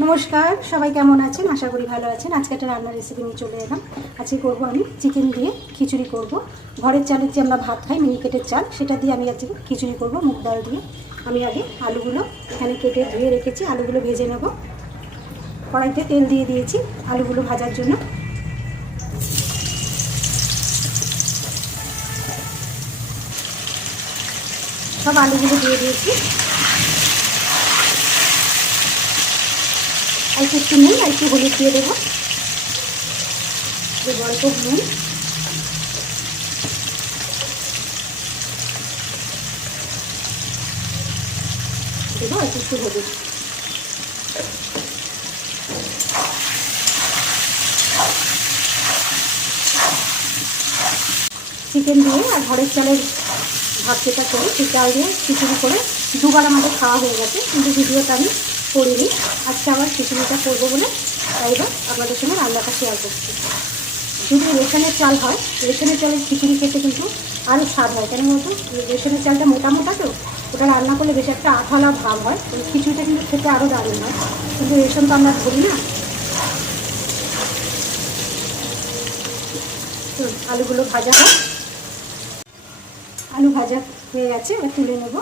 নমস্কার, সবাই কেমন আছেন? আশা করি ভালো আছেন। আজকে একটা রান্নার রেসিপি নিয়ে চলে এলাম। আজকে করব আমি চিকেন দিয়ে খিচুড়ি করব। ঘরের চালের যে আমরা ভাত খাই মিনিকেটের চাল, সেটা দিয়ে আমি আজকে খিচুড়ি করব, মুগ ডাল দিয়ে। আমি আগে আলুগুলো এখানে কেটে ধুয়ে রেখেছি, আলুগুলো ভেজে নেব। কড়াইতে তেল দিয়ে দিয়েছি আলুগুলো ভাজার জন্য। সব আলুগুলো দিয়ে দিয়েছি। আর একটু নুন আর একটু হলুদ দিয়ে দেবো। দেবো অল্প নুন। দেবো অল্প একটু হলুদ। চিকেন দিয়ে আর ঘরের চালের ভাত যেটা করি সেই চাল দিয়ে খিচুড়ি করে দুবার আমাদের খাওয়া হয়ে গেছে। কিন্তু ভিডিওটা আমি করিনি। আজকে আবার খিচুড়িটা করব বলে তাই বা আপনাদের সঙ্গে রান্নাটা শেয়ার করছি। যদি রেশনের চাল হয়, রেশনের চালের খিচুড়ি খেতে কিন্তু আরও স্বাদ হয়। কেন বলতো? রেশনের চালটা মোটা মোটা তো, ওটা রান্না করলে বেশ একটা আঠালা ভাব হয়। ওই খিচুড়িটা কিন্তু খেতে আরও দারুণ হয়। কিন্তু রেশন তো আমরা ধরি না। আলুগুলো ভাজা হয় আলু ভাজা হয়ে গেছে, এবার তুলে নেব।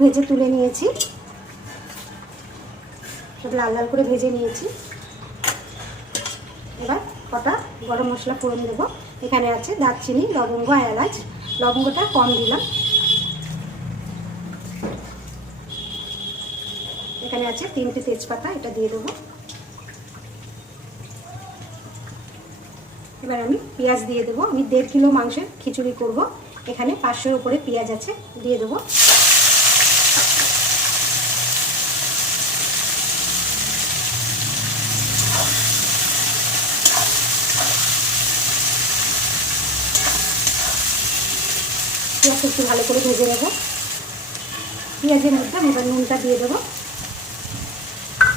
ভেজে তুলে নিয়েছি। সব লাল লাল করে ভেজে নিয়েছি। এবার কটা গরম মশলা ফোড়ন দেবো। এখানে আছে দারচিনি, লবঙ্গ এলাচ। লবঙ্গটা কম দিলাম। এখানে আছে তিনটে তেজপাতা, এটা দিয়ে দেবো। এবার আমি পেঁয়াজ দিয়ে দেবো। আমি দেড় কিলো মাংসের খিচুড়ি করব। এখানে পাঁচশোর উপরে পেঁয়াজ আছে, দিয়ে দেবো। পেঁয়াজটা একটু ভালো করে ভেজে নেব। পেঁয়াজের মধ্যে আমি এবার নুনটা দিয়ে দেবো।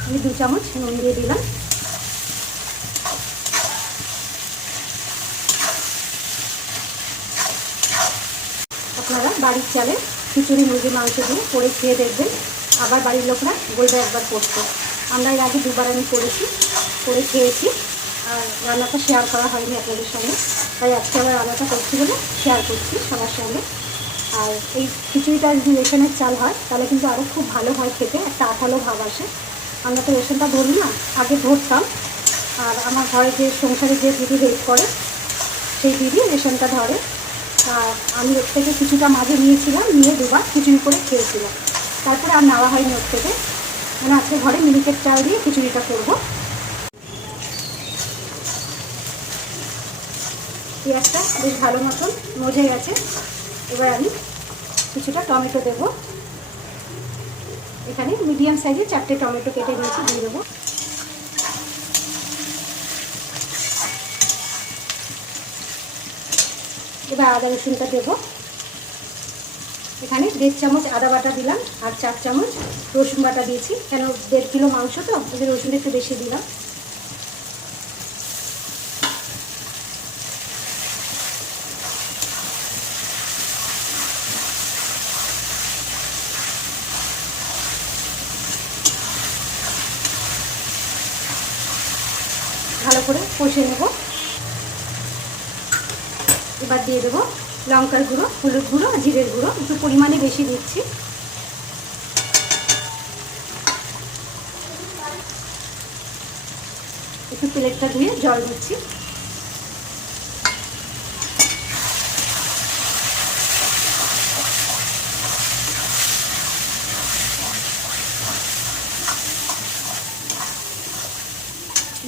আমি দু চামচ নুন দিয়ে দিলাম। আপনারা বাড়ির চালে খিচুড়ি, মুরগি, মাংস দিয়ে করে খেয়ে দেখবেন। আবার বাড়ির লোকরা বলবে একবার করতে। আমরা এর আগে দুবার আমি করেছি, করে খেয়েছি। আর রান্নাটা শেয়ার করা হয়নি আপনাদের সঙ্গে। তাই আজকে আবার রান্নাটা করছি বলে শেয়ার করছি সবার সঙ্গে। আর এই খিচুড়িটা যদি রেশনের চাল হয়, তাহলে কিন্তু আরও খুব ভালো হয় খেতে, একটা আঠালো ভাব আসে। আমরা তো রেশনটা ধরি না, আগে ধরতাম। আর আমার ঘরে যে সংসারে যে দিদি হেল্প করে, সেই দিদি রেশনটা ধরে। আর আমি ওর থেকে কিছুটা মাঝে নিয়েছিলাম, নিয়ে দুবার খিচুড়ি করে খেয়েছিলাম। তারপরে আর নেওয়া হয়নি ওর থেকে। মানে আজকে ঘরে মিনিকেট চাল দিয়ে খিচুড়িটা করব। পেঁয়াজটা বেশ ভালো মতন মজে গেছে। এবার আমি কিছুটা টমেটো দেব। এখানে মিডিয়াম সাইজে চারটে টমেটো কেটে নিয়েছি দিয়ে দেবো। এবার আদা রসুনটা দেবো। এখানে দেড় চামচ আদা বাটা দিলাম আর চার চামচ রসুন বাটা দিয়েছি। কেন দেড় কিলো মাংস তো ওদের রসুনটা একটু বেশি দিলাম ভালো করে কষে নেব। এবার দিয়ে দেবো লঙ্কার গুঁড়ো, হলুদ গুঁড়ো আর জিরের গুঁড়ো। একটু পরিমাণে বেশি দিচ্ছি। একটু প্লেটটা ধুয়ে জল দিচ্ছি।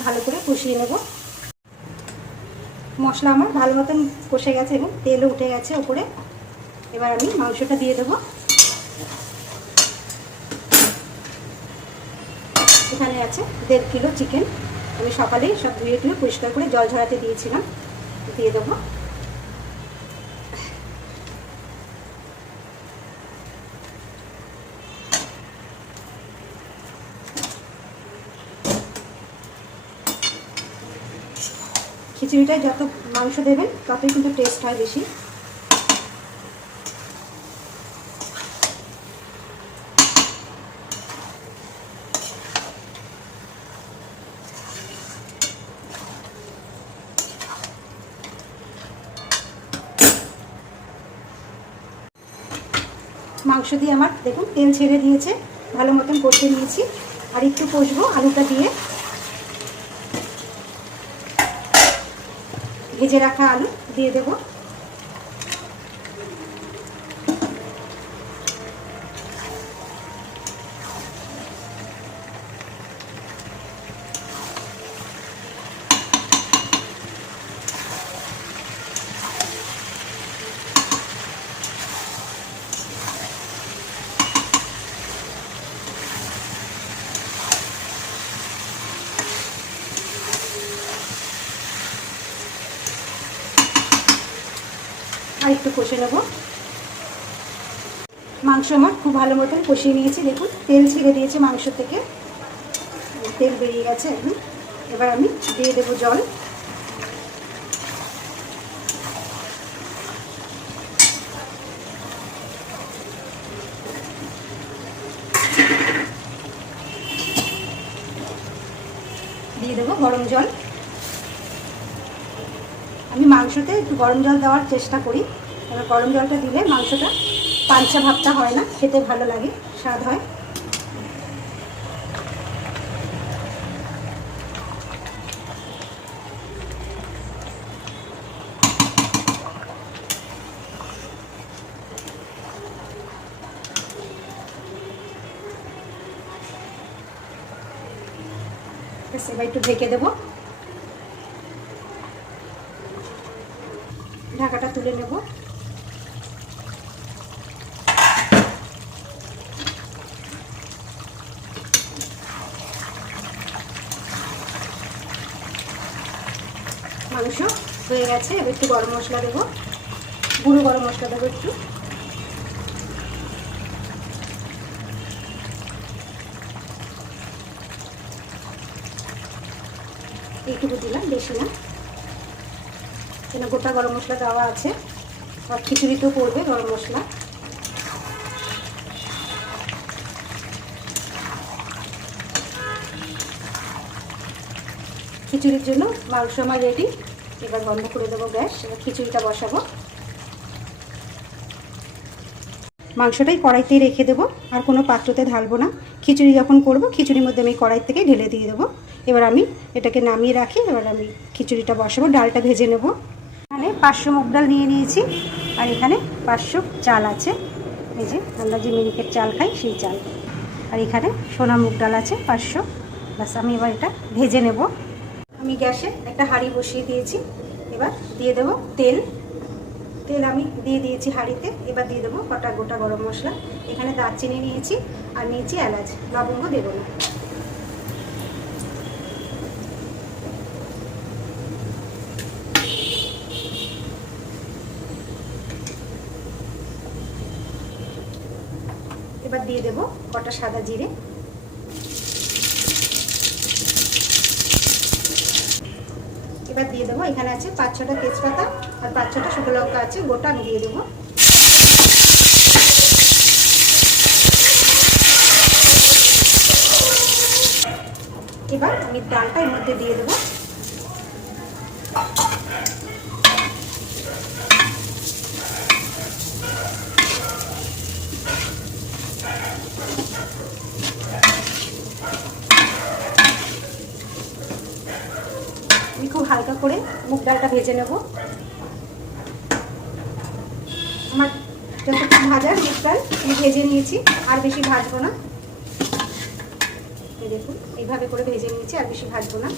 ভালো করে কষিয়ে নেব। মশলা আমার ভালো মতন কষে গেছে এবং তেলও উঠে গেছে ওপরে। এবার আমি মাংসটা দিয়ে দেবো। এখানে আছে দেড় কিলো চিকেন। আমি সকালেই সব ধুয়ে টুয়ে পরিষ্কার করে জল ঝরাতে দিয়েছিলাম। দিয়ে দেবো। খিচুড়িটায় যত মাংস দেবেন, ততই কিন্তু টেস্ট হয় বেশি। মাংস দিয়ে আমার, দেখুন, তেল ছেড়ে দিয়েছে। ভালো মতন কষে নিয়েছি। আর একটু কষবো আলুটা দিয়ে। ভেজে রাখা আলু দিয়ে দেব আর একটু কষে নেব। মাংস আমার খুব ভালো মতন কষিয়ে নিয়েছি, দেখুন, তেল ছেড়ে দিয়েছে মাংস থেকে। তেল বেরিয়ে গেছে। এবার আমি দিয়ে দেবো জল। দিয়ে দেবো গরম জল। আমি মাংসতে একটু গরম জল দেওয়ার চেষ্টা করি। এবার গরম জলটা দিলে মাংসটা পাঞ্চা ভাবটা হয় না, খেতে ভালো লাগে, স্বাদ হয়। এবার একটু ঢেকে দেবো। ঢাকাটা তুলে নেব। মাংস হয়ে গেছে। এবার একটু গরম মশলা দেবো। গুঁড়ো গরম মশলা দেবো একটু। এইটুকু দিলাম, বেশি না। এখানে গোটা গরম মশলা দেওয়া আছে। আর খিচুড়িতেও পড়বে গরম মশলা। খিচুড়ির জন্য মাংস আমার রেডি এবার বন্ধ করে দেবো গ্যাস, এবার খিচুড়িটা বসাবো। মাংসটাই কড়াইতেই রেখে দেবো, আর কোনো পাত্রতে ঢালবো না। খিচুড়ি যখন করব, খিচুড়ির মধ্যে আমি কড়াই থেকে ঢেলে দিয়ে দেবো। এবার আমি এটাকে নামিয়ে রাখি, এবার আমি খিচুড়িটা বসাবো, ডালটা ভেজে নেব। এখানে পাঁচশো মুগ ডাল নিয়ে নিয়েছি, আর এখানে পাঁচশো চাল আছে। এই যে, আমরা যে মিনিকেট চাল খাই, সেই চাল। আর এখানে সোনা মুগ ডাল আছে, পাঁচশো। ব্যাস, আমি এবার এটা ভেজে নেব। আমি গ্যাসে একটা হাঁড়ি বসিয়ে দিয়েছি। এবার দিয়ে দেবো তেল। তেল আমি দিয়ে দিয়েছি হাঁড়িতে। এবার দিয়ে দেবো কটা গোটা গরম মশলা। এখানে দারচিনি নিয়েছি আর নিয়েছি এলাচ। লবঙ্গ দেবো না। এবার দিয়ে দেবো কটা সাদা জিরে। এবার দিয়ে দেবো। এখানে আছে পাঁচ, ছটা তেজপাতা আর পাঁচ, ছটা শুকনো লঙ্কা আছে, গোটা আমি দিয়ে দেবো। এবার আমি ডালটা এর মধ্যে দিয়ে দেবো। আমি খুব হালকা করে মুগ ডালটা ভেজে নেব। আমার যতক্ষণ ভাজার মুগ ডাল আমি ভেজে নিয়েছি, আর বেশি ভাজবো না। দেখুন, এইভাবে করে ভেজে নিয়েছি, আর বেশি ভাজবো না।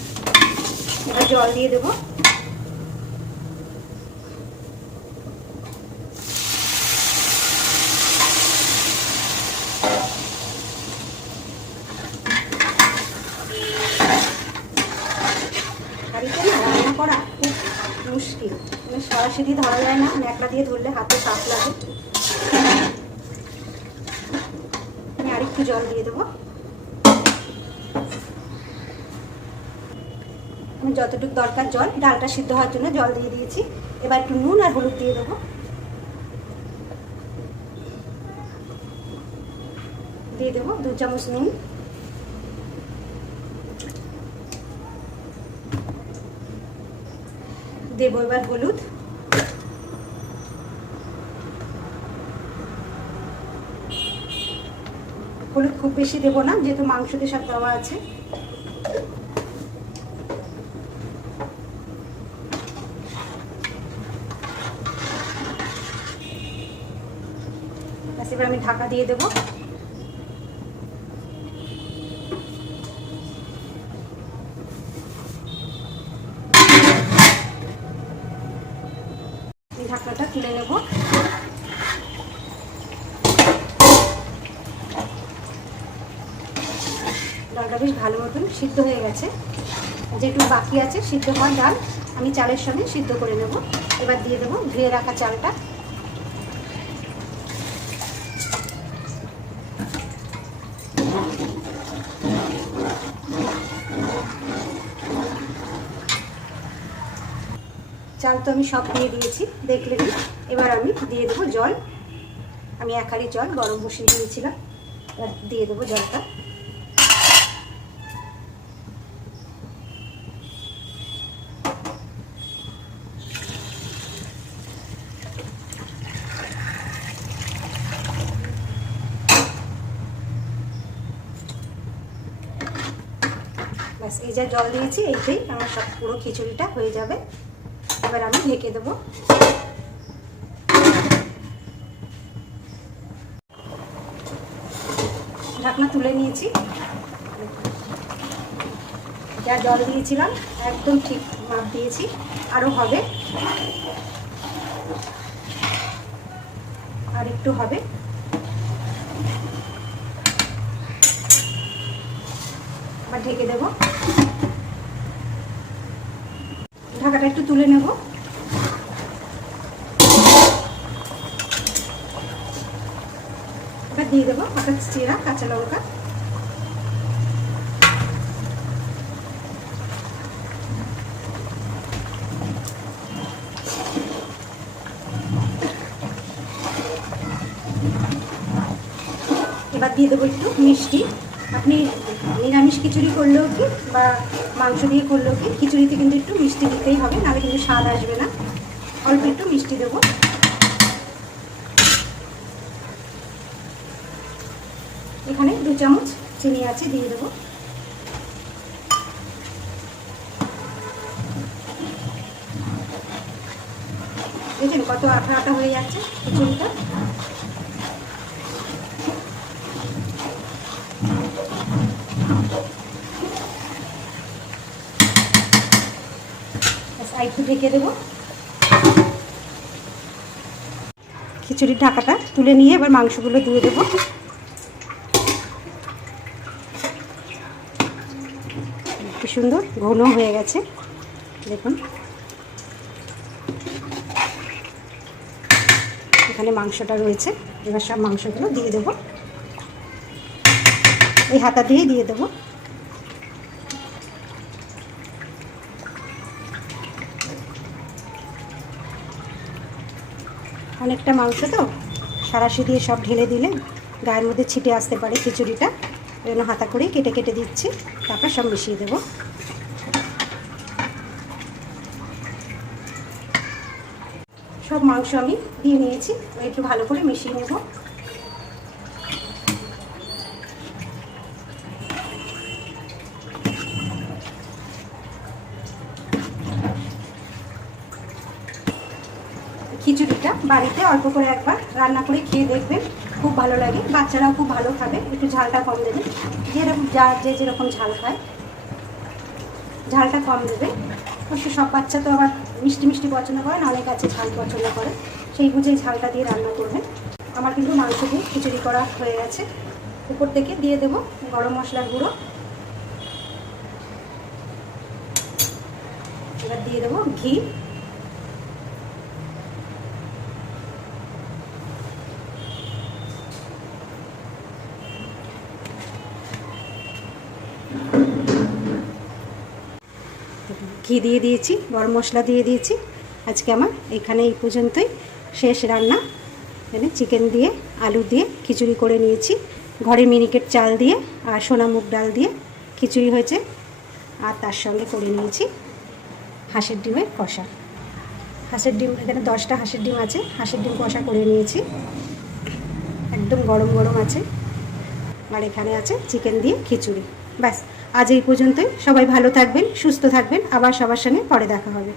এবার জল দিয়ে দেবো। বাড়িতে না রান্না করা খুব মুশকিল। মানে সরাসরি ধরা যায় না ন্যাকড়া দিয়ে ধরলে হাতে চাপ লাগে। আমি আরেকটু জল দিয়ে দেবো। আমি যতটুকু দরকার জল, ডালটা সিদ্ধ হওয়ার জন্য জল দিয়ে দিয়েছি। এবার একটু নুন আর হলুদ দিয়ে দেবো। দিয়ে দেবো দু চামচ নুন। দেবো এবার হলুদ। হলুদ খুব বেশি দেবো না, যেহেতু মাংসতে সব দেওয়া আছে। এবার আমি ঢাকা দিয়ে দেবো এই ঢাকনাটা তুলে নেব। ডালটা বেশ ভালো মতন সিদ্ধ হয়ে গেছে। যেটুকু বাকি আছে সিদ্ধ হওয়ার ডাল আমি চালের সঙ্গে সিদ্ধ করে নেব। এবার দিয়ে দেবো ধুয়ে রাখা চালটা। চাল তো আমি সব দিয়ে দিয়েছি দেখলেন এবার আমি দিয়ে দেবো জল। আমি এক হাঁড়ি জল গরম বসিয়ে দিয়েছিলাম, এবার দিয়ে দেবো জলটা। ব্যাস, এই যা জল দিয়েছি এইটাই আমার সব পুরো খিচুড়িটা হয়ে যাবে। এবার আমি ঢেকে দেবো। ঢাকনা তুলে নিয়েছি। যা জল দিয়েছিলাম, একদম ঠিক মাপ দিয়েছি। আরও হবে। আর একটু হবে। ঢেকে দেবো। ঢাকাটা একটু তুলে নেব এবার দিয়ে চিরা, কাঁচা লঙ্কা। এবার দিয়ে দেবো একটু মিষ্টি। আপনি নিরামিষ খিচুড়ি করলেও কি বা মাংস দিয়ে করলেও কি, খিচুড়িতে কিন্তু একটু মিষ্টি দিতেই হবে, নাহলে কিন্তু স্বাদ আসবে না। অল্প একটু মিষ্টি দেবো এখানে দু চামচ চিনি আছে, দিয়ে দেবো। দেখেন কত আঠা আঠা হয়ে যাচ্ছে খিচুড়িটা। একটু ঢেকে দেবো। খিচুড়ির ঢাকাটা তুলে নিয়ে এবার মাংসগুলো দিয়ে দেবো কি সুন্দর ঘন হয়ে গেছে। দেখুন। এখানে মাংসটা রয়েছে। এবার সব মাংসগুলো দিয়ে দেবো। এই হাতা দিয়ে দিয়ে দেবো। অনেকটা মাংস তো, সারাশি দিয়ে সব ঢেলে দিলে গায়ের মধ্যে ছিটে আসতে পারে খিচুড়িটা। ওই জন্য হাতা করেই কেটে কেটে দিচ্ছি। তারপর সব মিশিয়ে দেবো। সব মাংস আমি দিয়ে নিয়েছি একটু ভালো করে মিশিয়ে নেব। খিচুড়িটা বাড়িতে অল্প করে একবার রান্না করে খেয়ে দেখবেন, খুব ভালো লাগে। বাচ্চারাও খুব ভালো খাবে, একটু ঝালটা কম দেবে। যেরকম যা, যে যেরকম ঝাল খায়, ঝালটা কম দেবে। অবশ্য সব বাচ্চা তো আবার মিষ্টি মিষ্টি পছন্দ করে না অনেক আছে ঝাল পছন্দ করে, সেই বুঝে ঝালটা দিয়ে রান্না করবেন আমার কিন্তু মাংস দিয়ে খিচুড়ি করা হয়ে গেছে। উপর থেকে দিয়ে দেব গরম মশলার গুঁড়ো। এবার দিয়ে দেবো ঘি। ঘি দিয়ে দিয়েছি, গরম মশলা দিয়ে দিয়েছি। আজকে আমার এখানে এই পর্যন্তই। শেষ রান্না। এখানে চিকেন দিয়ে, আলু দিয়ে খিচুড়ি করে নিয়েছি। ঘরে মিনিকেট চাল দিয়ে আর সোনা মুগ ডাল দিয়ে খিচুড়ি হয়েছে। আর তার সঙ্গে করে নিয়েছি হাঁসের ডিমের কষা। হাঁসের ডিম, এখানে দশটা হাঁসের ডিম আছে। হাঁসের ডিম কষা করে নিয়েছি। একদম গরম গরম আছে। আর এখানে আছে চিকেন দিয়ে খিচুড়ি। ব্যাস। আজ এই পর্যন্তই। সবাই ভালো থাকবেন সুস্থ থাকবেন। আবার সবার সঙ্গে পরে দেখা হবে।